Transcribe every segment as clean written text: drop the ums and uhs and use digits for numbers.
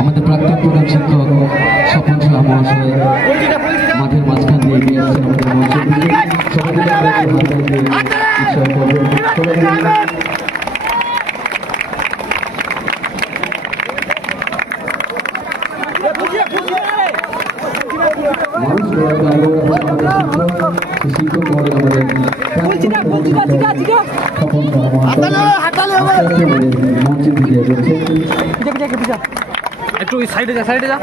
আমাদের প্রাক্তন প্রধান শিক্ষক স্বপন সাহা মহাশয় মাঠের মাঝখান দিয়ে এগিয়ে আসছেন আমাদের একটু সাইডে যা সাইডে যা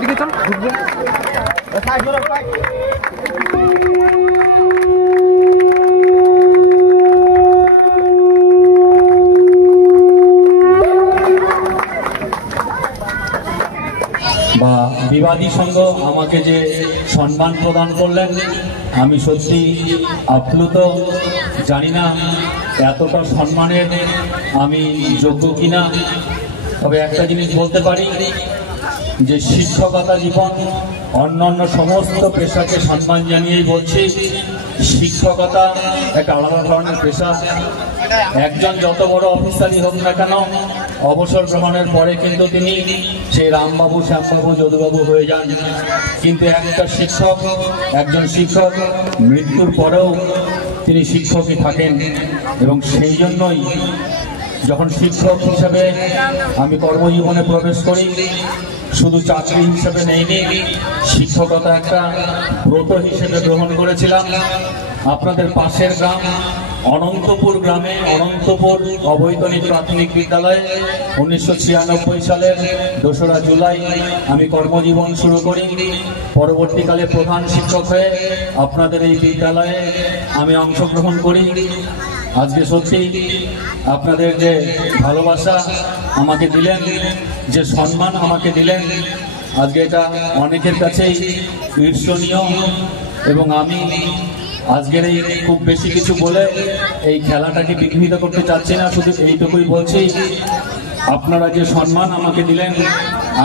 দিকে চল ঢুকবে বা বিবাদী সংঘ আমাকে যে সম্মান প্রদান করলেন আমি সত্যি আপ্লুত। জানি না এতটা সম্মানের আমি যোগ্য কিনা, তবে একটা জিনিস বলতে পারি যে শিক্ষকতা জীবন অন্যান্য সমস্ত পেশাকে সম্মান জানিয়েই বলছি, শিক্ষকতা একটা আলাদা ধরনের পেশা। একজন যত বড় অফিসারই হোক না কেন অবসর গ্রহণের পরে কিন্তু তিনি সেই রামবাবু, শ্যামবাবু, যদুবাবু হয়ে যান, কিন্তু একজন শিক্ষক মৃত্যুর পরেও তিনি শিক্ষকই থাকেন। এবং সেই জন্যই যখন শিক্ষক হিসেবে আমি কর্মজীবনে প্রবেশ করি, শুধু চাকরি হিসেবে নেইনি, শিক্ষকতা একটা ব্রত হিসেবে গ্রহণ করেছিলাম। আপনাদের পাশের গ্রাম অনন্তপুর গ্রামে অনন্তপুর অবৈতনিক প্রাথমিক বিদ্যালয়ে 1996 সালের 2রা জুলাই আমি কর্মজীবন শুরু করি। পরবর্তীকালে প্রধান শিক্ষক হয়ে আপনাদের এই বিদ্যালয়ে আমি অংশগ্রহণ করি। আজকে সত্যি আপনাদের যে ভালোবাসা আমাকে দিলেন, যে সম্মান আমাকে দিলেন, আজকে এটা অনেকের কাছেই ঈর্ষণীয়। এবং আমি আজকের এই খুব বেশি কিছু বলে এই খেলাটাকে বিঘ্নিত করতে চাচ্ছি না, শুধু এইটুকুই বলছি, আপনারা যে সম্মান আমাকে দিলেন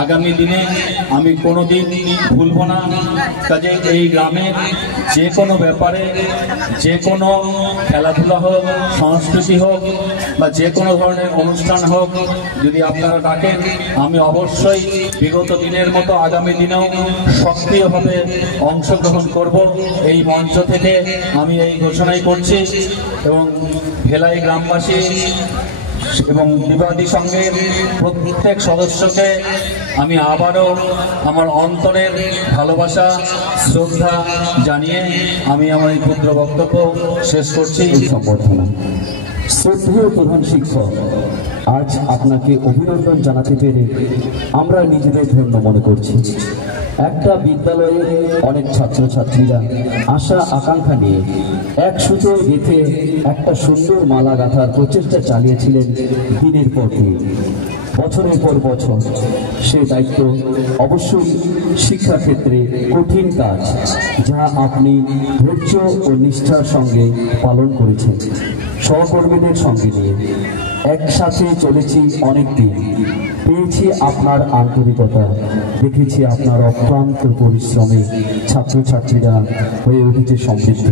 আগামী দিনে আমি কোনোদিন ভুলব না। কাজে এই গ্রামের যে কোনো ব্যাপারে, যে কোনো খেলাধুলা হোক, সংস্কৃতি হোক বা যে কোনো ধরনের অনুষ্ঠান হোক, যদি আপনারা ডাকেন আমি অবশ্যই বিগত দিনের মতো আগামী দিনেও সক্রিয়ভাবে অংশগ্রহণ করব। এই মঞ্চ থেকে আমি এই ঘোষণাই করছি এবং ভেলাই গ্রামবাসী এবং বিবাদী সংঘের প্রত্যেক সদস্যকে আমি আবারও আমার অন্তরের ভালোবাসা, শ্রদ্ধা জানিয়ে আমি আমার এই ক্ষুদ্র বক্তব্য শেষ করছি। সম্বর্ধনা। শ্রদ্ধেয় প্রধান শিক্ষক, আজ আপনাকে অভিনন্দন জানাতে পেরে আমরা নিজেদের ধন্য মনে করছি। একটা বিদ্যালয়ে অনেক ছাত্রছাত্রীরা আশা আকাঙ্ক্ষা নিয়ে এক সুতোয় গেঁথে একটা সুন্দর মালা গাঁথার প্রচেষ্টা চালিয়েছিলেন দিনের পর দিন, বছরের পর বছর। সে দায়িত্ব অবশ্যই শিক্ষাক্ষেত্রে কঠিন কাজ, যা আপনি ধৈর্য ও নিষ্ঠার সঙ্গে পালন করেছেন। সহকর্মীদের সঙ্গে নিয়ে একসাথে চলেছি অনেক দিন, পেয়েছি আপনার আন্তরিকতা, দেখেছি আপনার অক্লান্ত পরিশ্রমে ছাত্রছাত্রীরা হয়ে উঠেছে সমৃদ্ধ,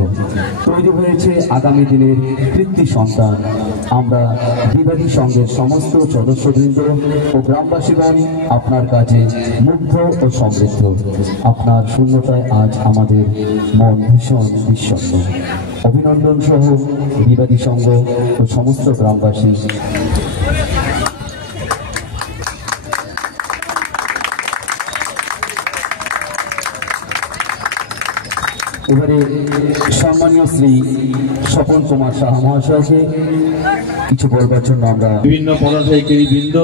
তৈরি হয়েছে আগামী দিনের কৃতি সন্তান। আমরা বিবাদী সংঘের সমস্ত সদস্যবৃন্দ ও গ্রামবাসীগণ আপনার কাজে মুগ্ধ ও সমৃদ্ধ। আপনার শূন্যতায় আজ আমাদের মন ভীষণ বিষণ্ণ। অভিনন্দন সহ বিবাদী সংঘ ও সমস্ত গ্রামবাসী এবারে সম্মানীয় শ্রী স্বপন কুমার সাহা মহাশয়কে কিছু বলবার জন্য আমরা বিভিন্ন পদাধিকারী বৃন্দ